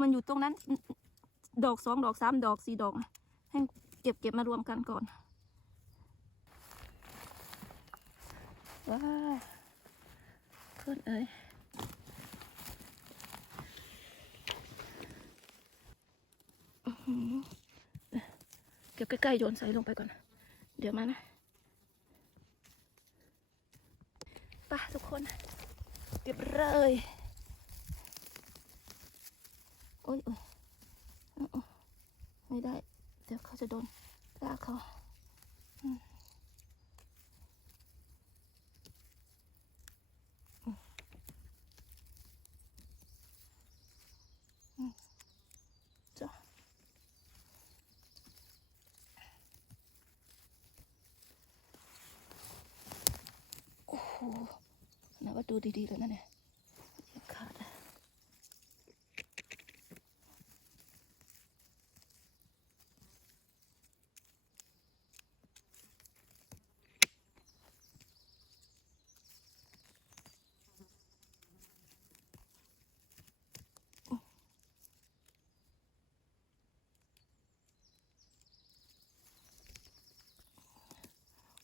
มันอยู่ตรงนั้น ดอกสองดอกสามดอกสี่ดอก ให้เก็บเก็บมารวมกันก่อนว้าวเพื่อนเอ้ยเก็บใกล้ๆโยนใส่ลงไปก่อน เดี๋ยวมานะไป่ะทุกคน เก็บเลย อ้ยโอ้ยไม่ได้ เดี๋ยวเขาจะโดนลากเขาอืมอืมจ้ะโอ้โหนะว่าดูดีๆแล้วนะเนี่ยยบขาดอะ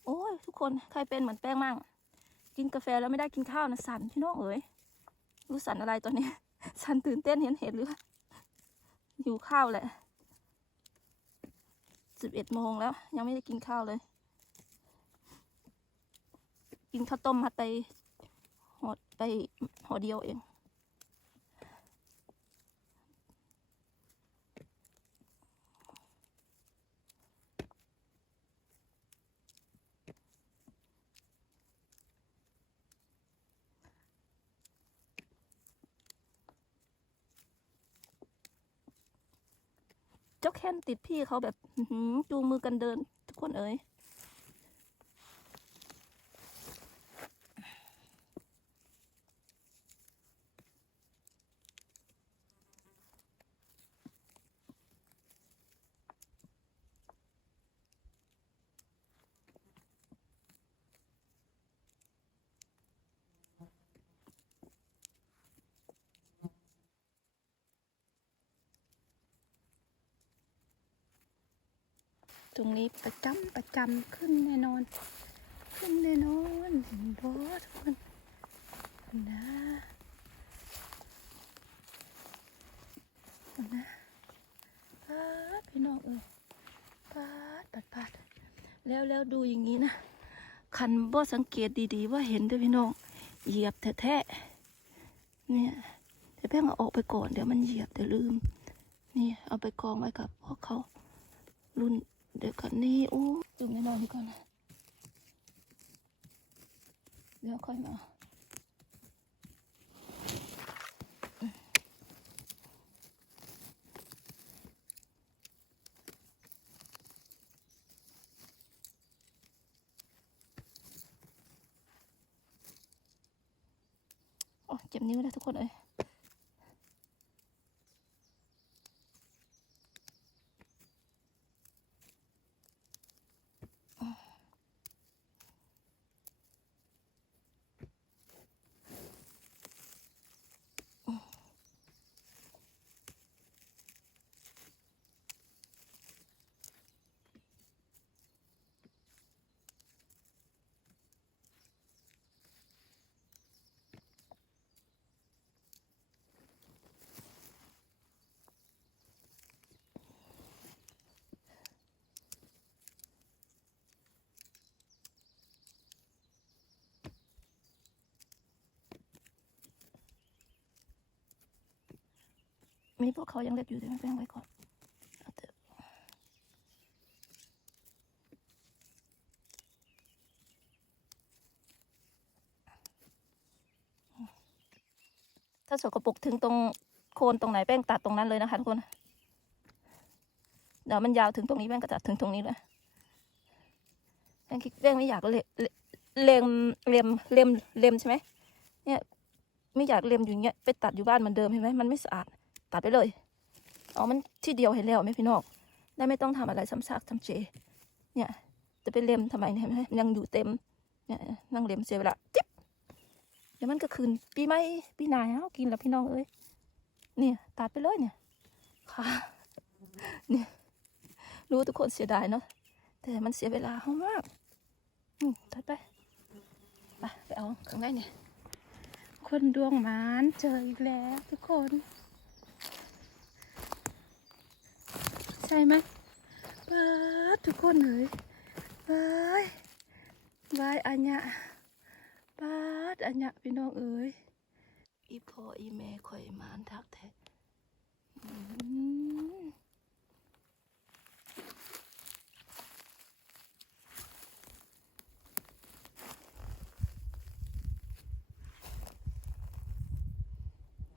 โอ้ยทุก คนใครเป็นเหมือนแป้งมั่ง กินกาแฟแล้วไม่ได้กินข้าวนะสันพี่น้องเอ๋ยรู้สันอะไรตอนนี้ สันตื่นเต้นเห็นเห็นหรือหิวข้าวแหละสิบเอ็ดโมงแล้ว ยังไม่ได้กินข้าวเลย กินข้าวต้มมาไปหอดไปหอเดียวเอง นติดพี่เขาแบบจูงมือกันเดินทุกคนเอ๋ย ตรงนี้ประจำประจำขึ้นแน่นอน ขึ้นแน่นอนเห็นบอทุกคนนะนะปาดพี่น้องเอ้ยปาดปาดปาดแล้วแล้วดูอย่างนี้นะคันบ่สังเกตดีๆว่าเห็นด้วยพี่น้องเหยียบแท้ๆเนี่ยแต่แป้งเอาออกไปก่อนเดี๋ยวมันเหยียบเดี๋ยวลืมนี่เอาไปกองไว้กับพวกเขารุ่น ดี๋ยวก่อนนี่โอ้จุ่มในนอนดีก่อนนะ เดี๋ยวค่อยมา มีพวกเขายังเล็กอยู่แต่ไม่แป้งไว้ก่อนเอาเถอะถ้าสกปรกถึงตรงโคนตรงไหนแป้งตัดตรงนั้นเลยนะคะทุกคน เดี๋ยวมันยาวถึงตรงนี้แป้งก็ตัดถึงตรงนี้เลยแป้งคิดแป้งไม่อยากเลเล็มเล็มเล็มเล็มใช่ไหมเนี่ยไม่อยากเล็มอยู่เงี้ยไปตัดอยู่บ้านเหมือนเดิมเห็นไหมมันไม่สะอาด ตัดไปเลย เอามันที่เดียวเห็นแล้วไหมพี่น้อกได้ไม่ต้องทำอะไรซ้ำซากซ้ำเจ เนี่ย จะไปเล็มทำไมเนี่ยยังอยู่เต็ม เนี่ยนั่งเล็มเสียเวลาจิ๊บเดี๋ยวมันก็คืนปีใหม่ปีน้าเอากินแล้วพี่น้องเอ้ยเนี่ย ตัดไปเลยเนี่ยค่ะเนี่ยรู้ทุกคนเสียดายเนาะแต่มันเสียเวลาเขามากอืมถัดไปไปไปเอาข้างในเนี่ยคนดวงหมานเจออีกแล้วทุกคน ใช่ไหมป้าดทุกคนเลยบายบายอัญญะป้าดอัญญะพี่น้องเอ๋ยอีพ่ออีแม่ข่อยหมานทักแท้อืม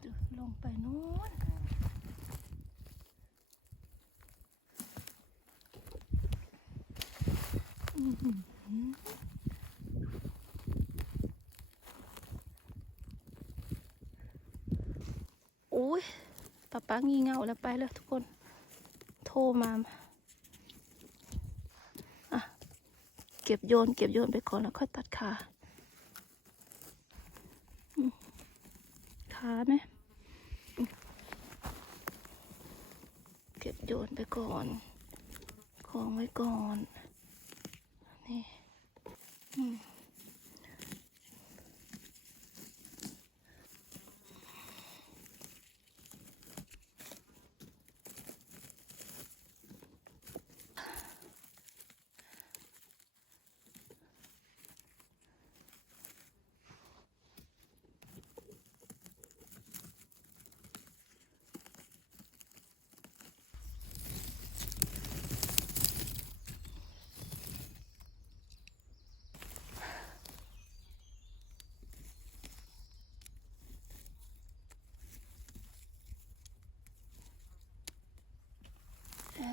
ดูลงไปนู้น อื้อหือโอ้ยป้าป้างีเง่าแล้วไปแล้วทุกคน โทรมาอะเก็บโยน เก็บโยนไปก่อนแล้วค่อยตัดขาขาไหมอืมเก็บโยนไปก่อน ของไว้ก่อน นี่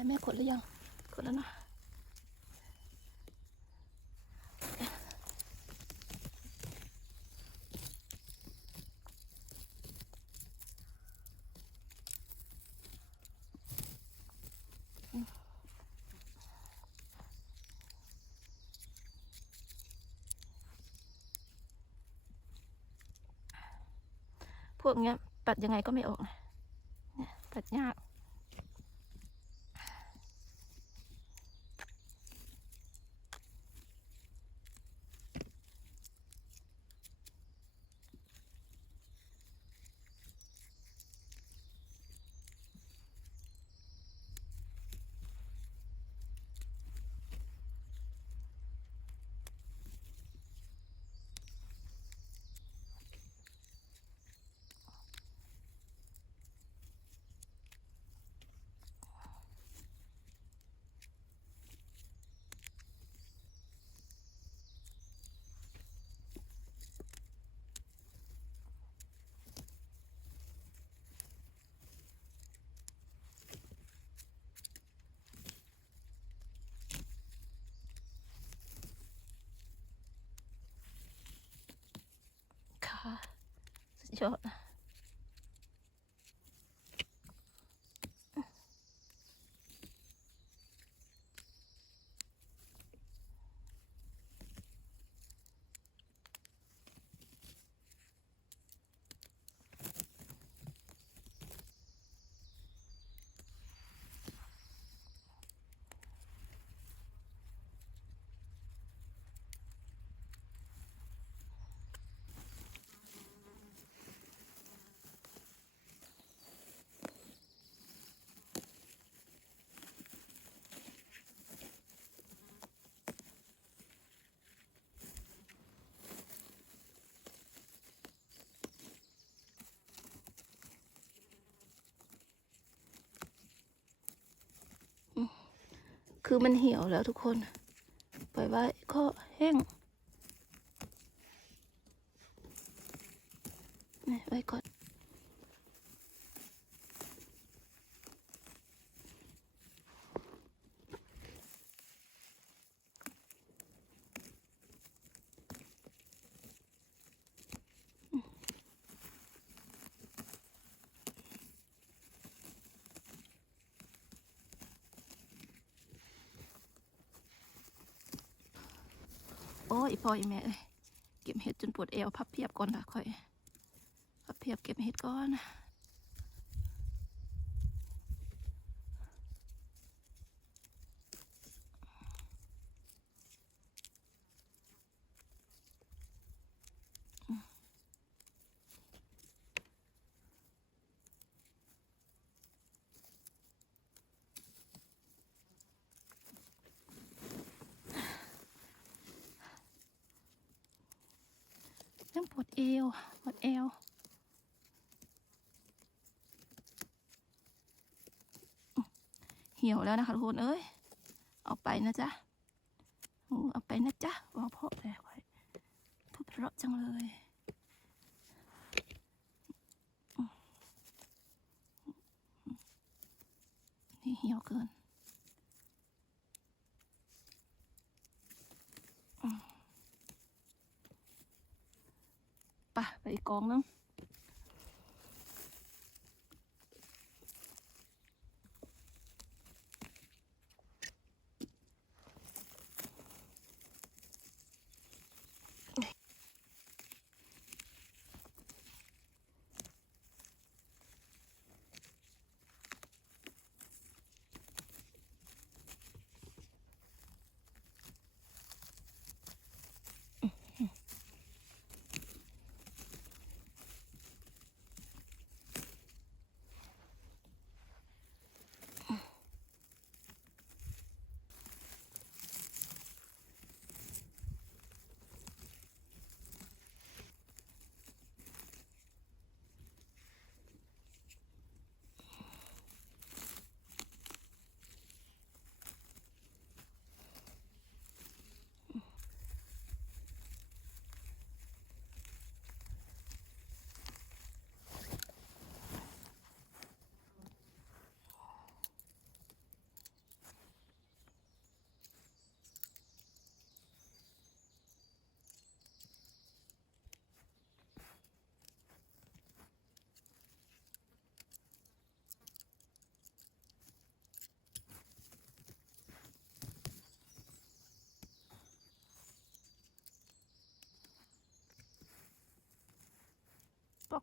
แม่กดหรือยังกดแล้วนะพวกเนี้ยปัดยังไงก็ไม่ออกนะ ค่ะสุ คือมันเหี่ยวแล้วทุกคน ปล่อยไว้ก็แห้งนี่ไว้ก่อน พ่ออีแม่เอ้ยเก็บเห็ดจนปวดเอวพับเพียบก่อนค่ะค่อยพับเพียบเก็บเห็ดก่อนนะ เอวหมดเอวเหี่ยวแล้วนะคะทุกคนเอ้ยเอาไปนะจ๊ะเอาไปนะจ๊ะว่าเพาะแต่ไว้พูดเพราะจังเลยนี่เหี่ยวเกิน ไปไ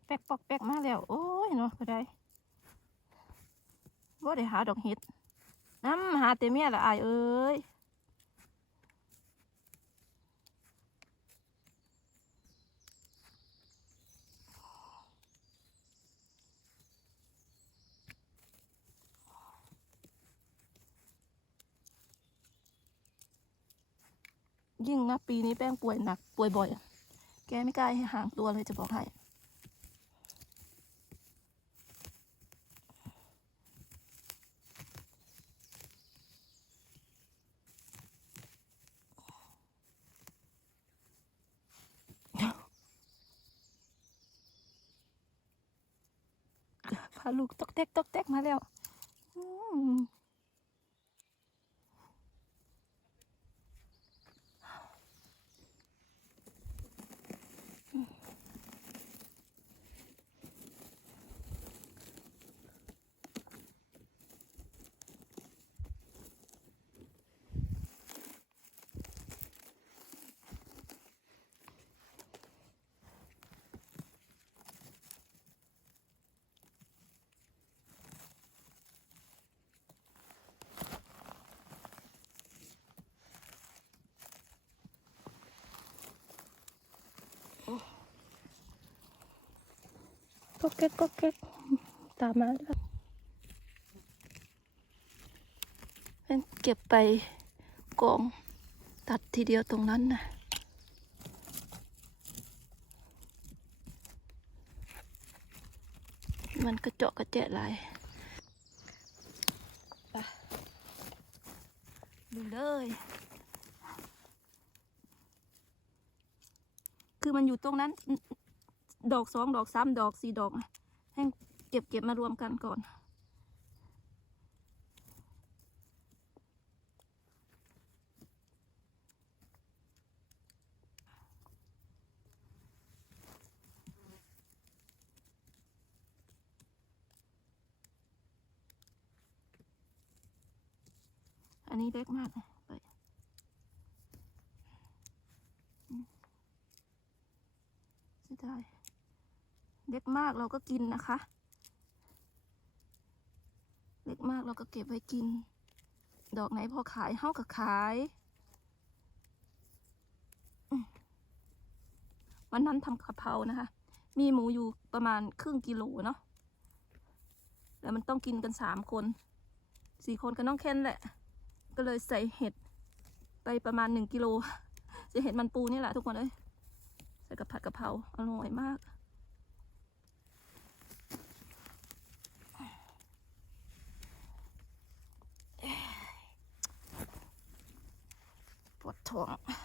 แป๊กปอกแป๊กมาแล้ว โอ้ยเนาะก็ได้ว่าได้หาดอกเห็ดน้ำหาแต่เมียละอายเอ้ยยิ่งนะปีนี้แป้งป่วยหนักป่วยบ่อย แกไม่กล้าให้ห่างตัวเลยจะบอกให้ ค่ะลูกตอกแตกตอกแตกมาแล้วอืม ก็แก๊กก็แก๊กตามมาแล้วเป็นเก็บไปกองตัดทีเดียวตรงนั้นนะมันกระเจาะกระแจะหลายไปดูเลย คือมันอยู่ตรงนั้น ดอกสองดอกสามดอกสี่ดอกให้เก็บเก็บมารวมกันก่อน อันนี้เล็กมากเลยไปอืมเสียดาย เล็กมากเราก็กินนะคะ เล็กมากเราก็เก็บไว้กิน ดอกไหนพอขายเฮาก็ขายวันนั้นทำกะเพรานะคะ มีหมูอยู่ประมาณครึ่งกิโลเนาะแล้วมันต้องกินกันสามคนสี่คนกับน้องเคนแหละ ก็เลยใส่เห็ดไปประมาณหนึ่งกิโลจะเห็ดมันปูนี่แหละทุกคนเอ้ยใส่กับผัดกะเพราอร่อยมาก ป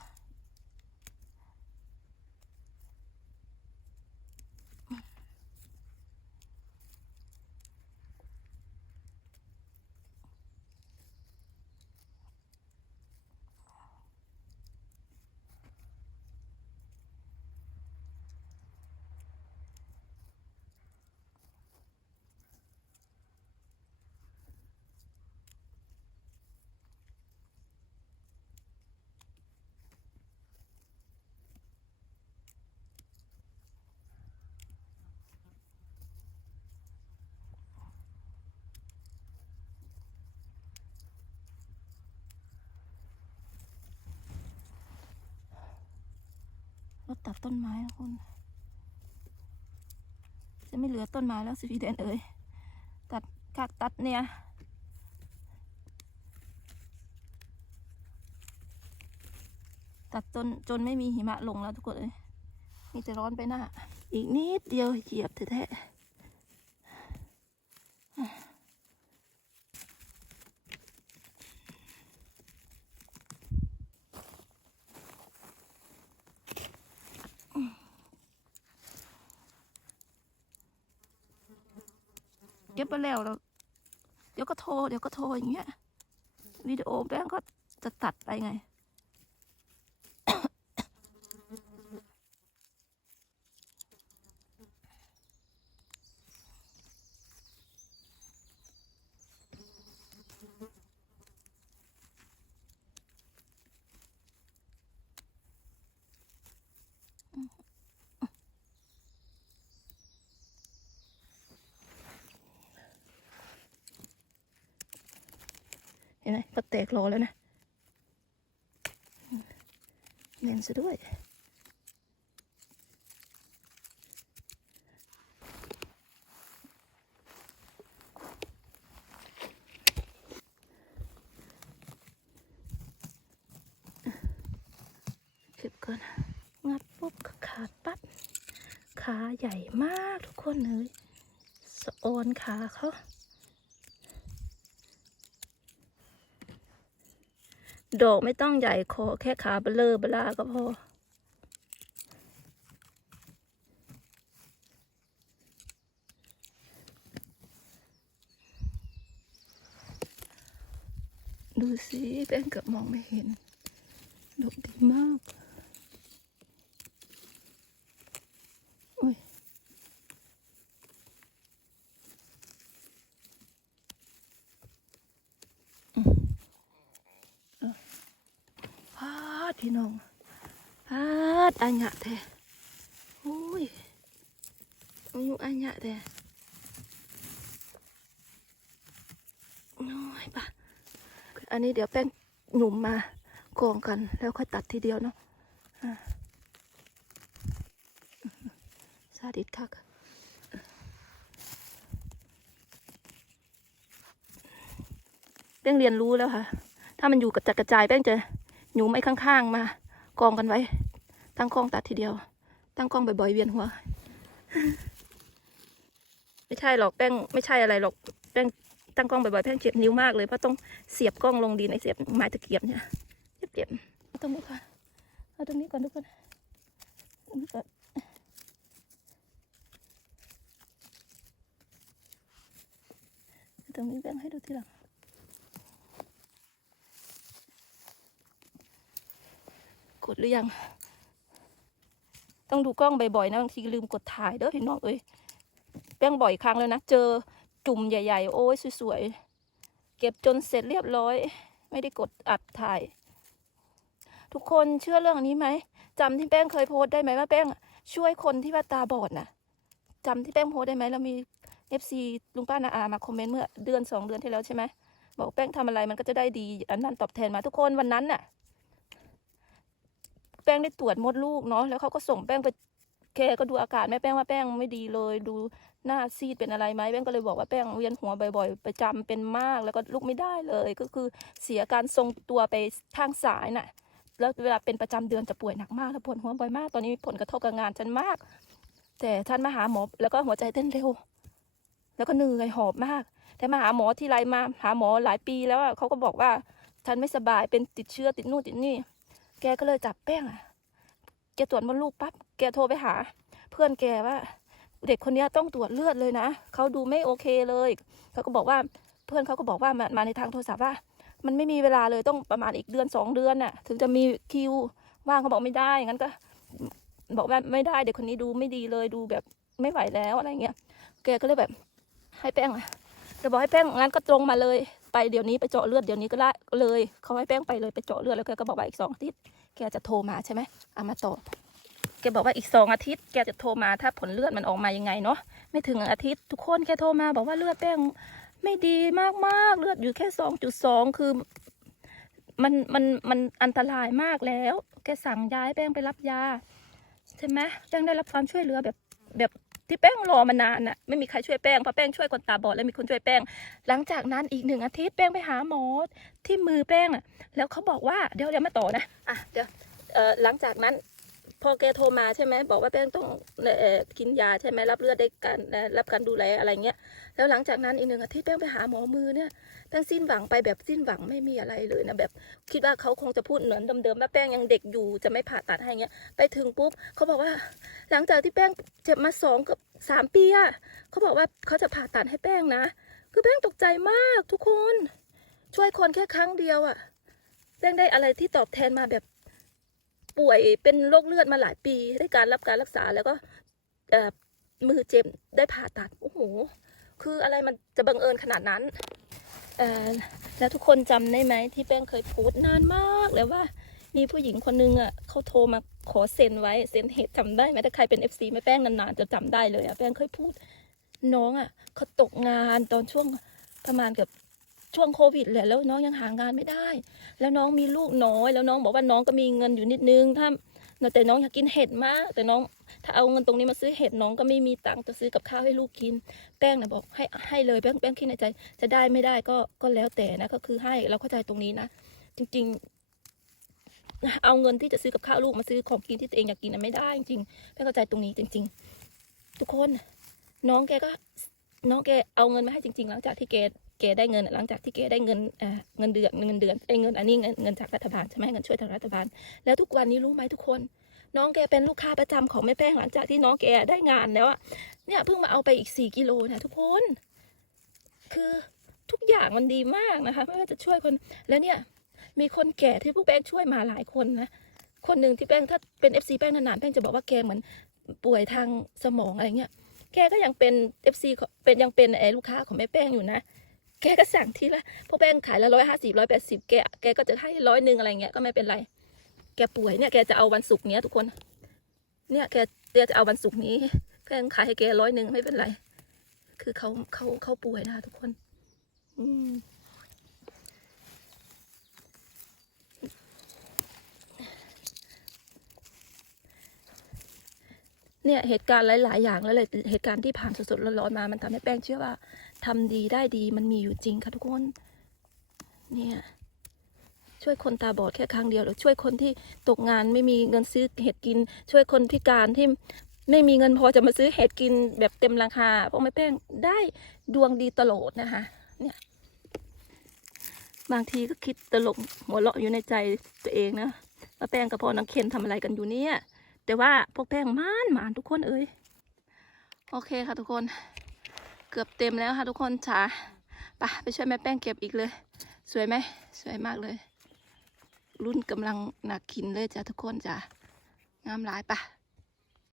ต้นไม้นะคุณ จะไม่เหลือต้นไม้แล้วสวีเดนเอ่ยตัดคากตัดเนี่ยตัดจนจนไม่มีหิมะลงแล้วทุกคนเลย มีแต่ร้อนไปหน้า อีกนิดเดียวเหยียบแท้ๆ ก็บไปแล้วเราเดี๋ยวก็โทรเดี๋ยวก็โทรอย่างเงี้ยวิดีโอแป้งก็จะตัดไปไง ตกรอแล้วนะแน่นซะด้วย เก็บก่อน งัดปุ๊บก็ขาดปั๊บ ขาใหญ่มากทุกคนเลย สะออนขาเขา ดอกไม่ต้องใหญ่คอแค่ขาเบลอเบลาก็พอ ดูสิแป้งเกับมองไม่เห็น ดอกดีมากโอ้ยอืมเออพาด พี่น้องพาดอัญญะแท้โอ้ยอายุอัญญะแท้น้อยปะอันนี้เดี๋ยวแป้งหนุ่มมากองกันแล้วค่อยตัดทีเดียวเนาะอะซาดิสคักแป้งเรียนรู้แล้วค่ะ ถ้ามันอยู่กับจัดกระจายแป้งจะ หนูไม้ข้างๆมากองกันไว้ ตั้งกล้องตัดทีเดียว ตั้งกล้องบ่อยๆเวียนหัว ไม่ใช่หรอกแป้งไม่ใช่อะไรหรอกแป้งตั้งกล้องบ่อยๆแป้งเจ็บนิ้วมากเลยเพราะต้องเสียบกล้องลงดินไอเสียบไม้ตะเกียบเนี่ยเจ็บเจ็บเอาตรงนี้ค่ะเอาตรงนี้ก่อนทุกคนตรงนี้ก่อนเอาตรงนี้แป้งให้ดูทีหลัง กดหรือยัง ต้องดูกล้องบ่อยๆนะบางทีลืมกดถ่ายเด้อพี่น้องเอ้ยแป้งบ่อยครั้งแล้วนะ เจอจุ่มใหญ่ๆ โอ้ยสวยๆ เก็บจนเสร็จเรียบร้อย ไม่ได้กดอัดถ่าย ทุกคนเชื่อเรื่องนี้ไหมจำที่แป้งเคยโพสต์ได้ไหมว่าแป้งช่วยคนที่ว่าตาบอดน่ะจำที่แป้งโพสต์ได้ไหมเรามีเอฟซีลุงป้านาอามาคอมเมนต์เมื่อเดือนสองเดือนที่แล้วใช่ไหมบอกแป้งทำอะไรมันก็จะได้ดีอันนั้นตอบแทนมาทุกคนวันนั้นน่ะ ป้งได้ตรวจมดลูกเนาะแล้วเขาก็ส่งแป้งไปแกก็ดูอากาศแม่แป้งว่าแป้งไม่ดีเลย ดูหน้าซีดเป็นอะไรไหมแป้งก็เลยบอกว่าแป้งเวียนหัวบ่อยๆประจำเป็นมากแล้วก็ลุกไม่ได้เลย ก็คือเสียการทรงตัวไปทางซ้ายน่ะ แล้วเวลาเป็นประจำเดือนจะป่วยหนักมากแล้วปวดหัวบ่อยมาก ตอนนี้ผลกระทบกับงานฉันมาก แต่ฉันมาหาหมอแล้วก็หัวใจเต้นเร็ว แล้วก็เหนื่อยหอบมาก แต่มาหาหมอที่ไรมาหาหมอหลายปีแล้วเขาก็บอกว่าฉันไม่สบายเป็นติดเชื้อติดนู่นติดนี่ แกก็เลยจับแป้งอะแกตรวจมดลูกปั๊บ แกโทรไปหา เพื่อนแกว่า เด็กคนนี้ต้องตรวจเลือดเลยนะ เขาดูไม่โอเคเลย เขาก็บอกว่า เพื่อนเขาก็บอกว่ามามาในทางโทรศัพท์ว่า มันไม่มีเวลาเลยต้องประมาณอีกเดือนสองเดือนน่ะ ถึงจะมีคิว ว่างเขาบอกไม่ได้ งั้นก็ บอกว่าไม่ได้ เด็กคนนี้ดูไม่ดีเลย ดูแบบไม่ไหวแล้วอะไรเงี้ย แกก็เลยแบบให้แป้งอะจะบอกให้แป้งงั้นก็ตรงมาเลย ไปเดี๋ยวนี้ไปเจาะเลือดเดี๋ยวนี้ก็ได้เลยเขาให้แป้งไปเลยไปเจาะเลือดแล้วแกก็บอกว่าอีกสองอาทิตย์แกจะโทรมาใช่ไหมเอามาต่อแกบอกว่าอีกสองอาทิตย์แกจะโทรมาถ้าผลเลือดมันออกมายังไงเนาะไม่ถึงอาทิตย์ทุกคนแกโทรมาบอกว่าเลือดแป้งไม่ดีมากๆเลือดอยู่แค่สองจุดสองคือมันมันมันอันตรายมากแล้ว แกสั่งย้ายแป้งไปรับยา ใช่ไหมแป้งได้รับความช่วยเหลือแบบแบบ ที่แป้งรอมานานน่ะไม่มีใครช่วยแป้งเพราะแป้งช่วยคนตาบอดแล้วมีคนช่วยแป้ง หลังจากนั้นอีกหนึ่งอาทิตย์แป้งไปหาหมอที่มือแป้งอะแล้วเขาบอกว่าเดี๋ยวเดี๋ยวมาต่อนะอะเดี๋ยวหลังจากนั้น พอแกโทรมาใช่ไหมบอกว่าแป้งต้องกินยาใช่ไหมรับเลือดได้การรับการดูแลอะไรเงี้ยแล้วหลังจากนั้นอีกหนึ่งอาทิตย์แป้งไปหาหมอมือเนี่ยแป้งสิ้นหวังไปแบบสิ้นหวังไม่มีอะไรเลยนะแบบคิดว่าเขาคงจะพูดเหมือนเดิมๆว่าแป้งยังเด็กอยู่จะไม่ผ่าตัดให้เงี้ยไปถึงปุ๊บเขาบอกว่า หลังจากที่แป้งเจ็บมาสองกับสามปีอะเขาบอกว่าเขาจะผ่าตัดให้แป้งนะ คือแป้งตกใจมากทุกคน ช่วยคนแค่ครั้งเดียวอะแป้งได้อะไรที่ตอบแทนมาแบบ ป่วยเป็นโรคเลือดมาหลายปี ได้การรับการรักษาแล้วก็มือเจ็บได้ผ่าตัด โอ้โห คืออะไรมันจะบังเอิญขนาดนั้น แล้วทุกคนจำได้ไหมที่แป้งเคยพูดนานมากแล้วว่ามีผู้หญิงคนนึงอะเขาโทรมาขอเซ็นไว้เซ็นเหตุจำได้ไหมถ้าใครเป็น FC ไม่แป้งนานๆจะจำได้เลยอะแป้งเคยพูดน้องอะเขาตกงานตอนช่วงประมาณเกับ ช่วงโควิดแหละแล้วน้องยังหางานไม่ได้ แล้วน้องมีลูกน้อย แล้วน้องบอกว่าน้องก็มีเงินอยู่นิดนึงถ้าแต่น้องอยากกินเห็ดมาก แต่น้องถ้าเอาเงินตรงนี้มาซื้อเห็ดน้องก็ไม่มีตังค์จะซื้อกับข้าวให้ลูกกิน แป้งนะบอกให้ให้เลยแป้งแป้งคิดในใจ จะได้ไม่ได้ก็ก็แล้วแต่นะก็คือให้เราเข้าใจตรงนี้นะ จริง ๆ เอาเงินที่จะซื้อกับข้าวลูกมาซื้อของกินที่ตัวเองอยากกินนะไม่ได้จริงแป้งเข้าใจตรงนี้จริง ๆ ทุกคน น้องแกก็ น้องแกเอาเงินมาให้จริง ๆ หลังจากที่แก แกได้เงินหลังจากที่แกได้เงินเงินเดือนเงินเดือนไอ้เงินอันนี้เงินเงินจากรัฐบาลใช่ไหมเงินช่วยทางรัฐบาล แล้วทุกวันนี้รู้ไหมทุกคน น้องแกเป็นลูกค้าประจำของแม่แป้งหลังจากที่น้องแกได้งานแล้วอะเนี่ยเพิ่งมาเอาไปอีกสี่กิโลนะทุกคน คือทุกอย่างมันดีมากนะคะไม่ว่าจะช่วยคนแล้วเนี่ยมีคนแก่ที่พวกแป้งช่วยมาหลายคนนะคนหนึ่งที่แป้งถ้าเป็น FC แป้งนานๆแป้งจะบอกว่าแกเหมือนป่วยทางสมองอะไรเงี้ยแกก็ยังเป็น FC ของเป็นยังเป็นไอ้ลูกค้าของแม่แป้งอยู่นะ แกก็สั่งทีละพวกแป้งขายละร้อยห้าสิบร้อยแปดสิบแกแกก็จะให้ร้อยหนึ่งอะไรเงี้ยก็ไม่เป็นไร แกป่วยเนี่ยแกจะเอาวันศุกร์เนี้ยทุกคน เนี่ยแกแกจะเอาวันศุกร์นี้แป้งขายให้แกร้อยหนึ่งไม่เป็นไร คือเขาเขาเขาป่วยนะคะทุกคน อืม เนี่ยเหตุการณ์หลาย ๆ อย่างแล้วเลยเหตุการณ์ที่ผ่านสดๆร้อนๆมา มันทำให้แป้งเชื่อว่าทำดีได้ดีมันมีอยู่จริงค่ะทุกคน เนี่ย ช่วยคนตาบอดแค่ครั้งเดียวหรือช่วยคนที่ตกงานไม่มีเงินซื้อเห็ดกิน ช่วยคนพิการที่ไม่มีเงินพอจะมาซื้อเห็ดกินแบบเต็มราคาพวกแม่แป้งได้ดวงดีตลอดนะคะ เนี่ย บางทีก็คิดตลกหัวเราะอยู่ในใจตัวเองนะว่าแป้งกับพ่อนังเคนทำอะไรกันอยู่เนี่ย แต่ว่าพวกแป้งมานมานทุกคนเอ้ยโอเคค่ะทุกคน เกือบเต็มแล้วค่ะทุกคนจ๋าไปไปช่วยแม่แป้งเก็บอีกเลย สวยไหมสวยมากเลย รุ่นกำลังหนักขินเลยจ้ะทุกคนจ้ะงามหลายปะ